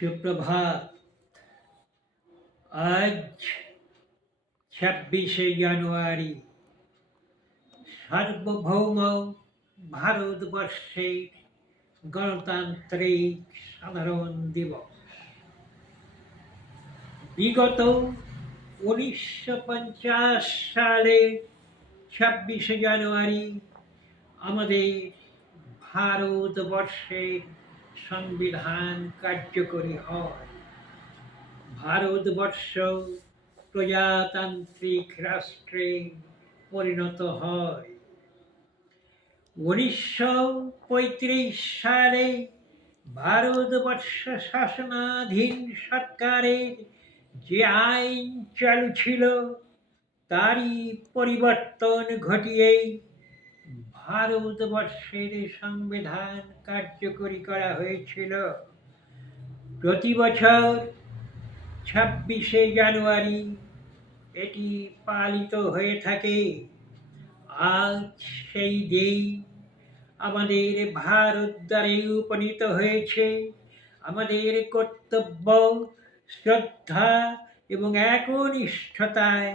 সুপ্রভাত। আজ 26শে জানুয়ারি, সার্বভৌম ভারতবর্ষের গণতান্ত্রিক সাধারণ দিবস। বিগত 1950 সালের 26শে জানুয়ারি আমাদের ভারতবর্ষের সংবিধান কার্যকরী হয়। ভারতবর্ষ প্রজাতান্ত্রিক রাষ্ট্রে পরিণত হয়। 1935 সালে ভারতবর্ষ শাসনাধীন সরকারের যে আইন চালু ছিল তারই পরিবর্তন ঘটিয়ে ভারতবর্ষের সংবিধান কার্যকরী করা হয়েছিল। প্রতি বছর 26শে জানুয়ারি এটি পালিত হয়ে থাকে। আজ সেই দিন আমাদের ভারত দ্বারে উপনীত হয়েছে। আমাদের কর্তব্য, শ্রদ্ধা এবং একনিষ্ঠতায়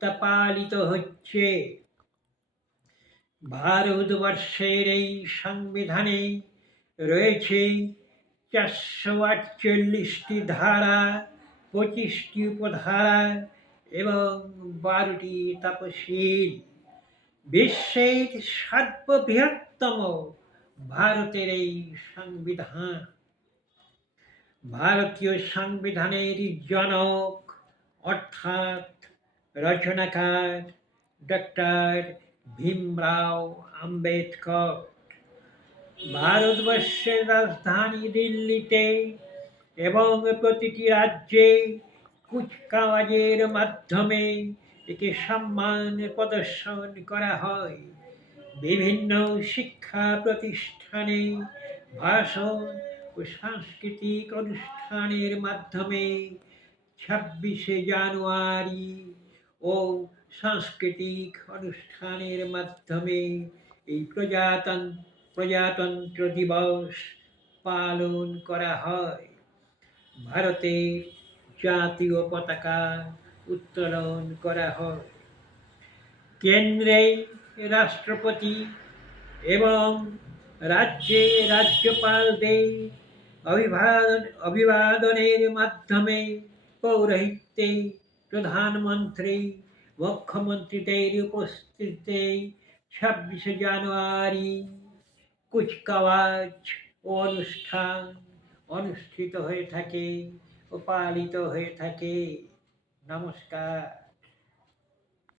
তা পালিত হচ্ছে। ভারতবর্ষের এই সংবিধানে রয়েছে 448টি ধারা, 25টি উপধারা এবং 12টি তফসিল। বিশ্বের সর্ববৃহত্তম ভারতের এই সংবিধান। ভারতীয় সংবিধানের জনক অর্থাৎ রচনাকার ডক্টর ভীমরাও আম্বেদকর। ভারতবর্ষের রাজধানী দিল্লিতে এবং প্রতিটি রাজ্যে কুচকাওয়াজের মাধ্যমে একে সম্মান প্রদর্শন করা হয়। বিভিন্ন শিক্ষা প্রতিষ্ঠানে ভাষণ ও সাংস্কৃতিক অনুষ্ঠানের মাধ্যমে 26শে জানুয়ারি ও সাংস্কৃতিক অনুষ্ঠানের মাধ্যমে এই প্রজাতন্ত্র দিবস পালন করা হয়। ভারতের জাতীয় পতাকা উত্তোলন করা হয়। কেন্দ্রে রাষ্ট্রপতি এবং রাজ্যে রাজ্যপালদের অভিবাদনের মাধ্যমে পৌরোহিত্যে প্রধানমন্ত্রী, মুখ্যমন্ত্রীদের উপস্থিতিতে 26শে জানুয়ারি কুচকাওয়াজ ও অনুষ্ঠান অনুষ্ঠিত হয়ে থাকে ও পালিত হয়ে থাকে। নমস্কার।